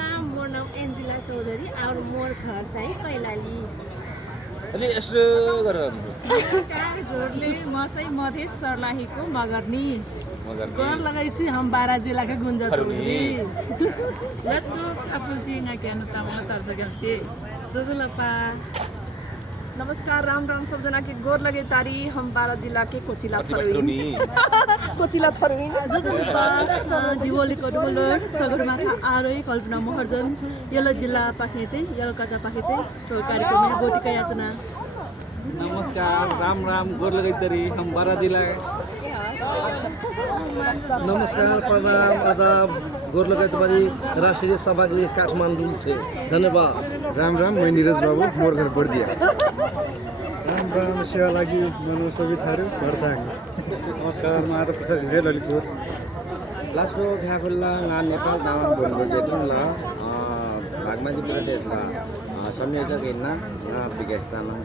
नाम मोर नाम एन्जिला चौधरी और मोर घर चाहिँ कैलाली। अलि यसो गरेर जोडले म चाहिँ मधेस सर्लाहीको मगर्नी घर लगाइसी हम बारा जिला के गुंजा चौधरी लसो खापुलजी ना ज्ञान तामा तर्फ गम्से जोजुलपा नमस्कार राम राम सब जना के गोर लगे तारी हम बारा जिला के कोचिला थरुनी कोचिला थरुनी जोजुलपा जीवली कोडुलर सगरमाथा आरोही कल्पना महर्जन यलो जिल्ला पाखे चाहिँ यलो काचा पाखे चाहिँ तो कार्यक्रम गोटिका याचना। नमस्कार राम राम गोर लगैतरी हम बारा जिला नमस्कार प्रणाम आदाब गोर लगैतरी राष्ट्रिय सभागृह काठमाडौँ से धन्यवाद। राम राम मैं नीरज बाबू मोर घर बढिदिया। राम राम सेवा लागि जन्म सबै थारू भर्ताङ। नमस्कार म आदर प्रसाद हिरेल ललितपुर लासो घ्याखुल्ला nga नेपाल दामन बोलको गेटुङला बागमती प्रदेशला संयोजक हेर्न विकास तामाङ